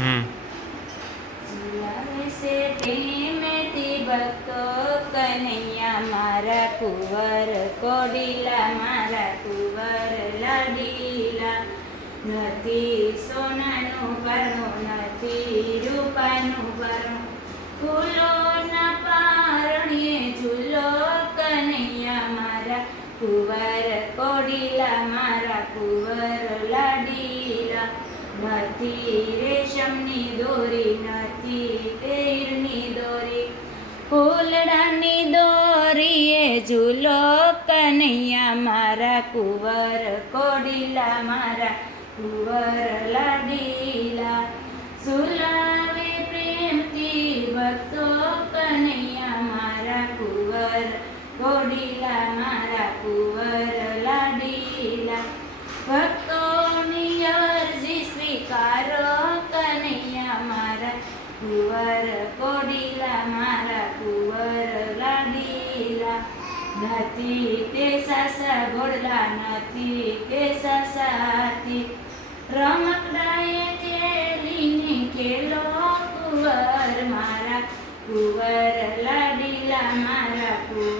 હમ ઝુલાવે છે પ્રેમથી ભક્તો કનૈયા મારા કુંવર કોડીલા મારા કુંવર લાડીલા. નથી સોનાનું પરણું નથી રૂપાનું પરણું, ફૂલોના પારણીએ ઝૂલો કનૈયા મારા કુંવર કોડીલા મારા કુંવર લાડીલા. નથી રેશમની દોરી નથી તેરની દોરી, ફૂલડાની દોરીએ ઝૂલો કનૈયા મારા કુંવર કોડીલા મારા કુંવર લાડીલા. ઝુલાવે પ્રેમથી ભક્તો કનૈયા મારા કુંવર કોડીલા મારા કુંવર લાડીલા. ભક્તોની અરજી સ્વીકારો કનૈયા મારા કુંવર કોડીલા મારા કુંવર લાડીલા. નથી તે સાસા ઘોડલા નથી તે સાસા હાથી, રમકડાએ ખેલીને ખેલો કુંવર મારા કુંવર લાડીલા મારા કુંવર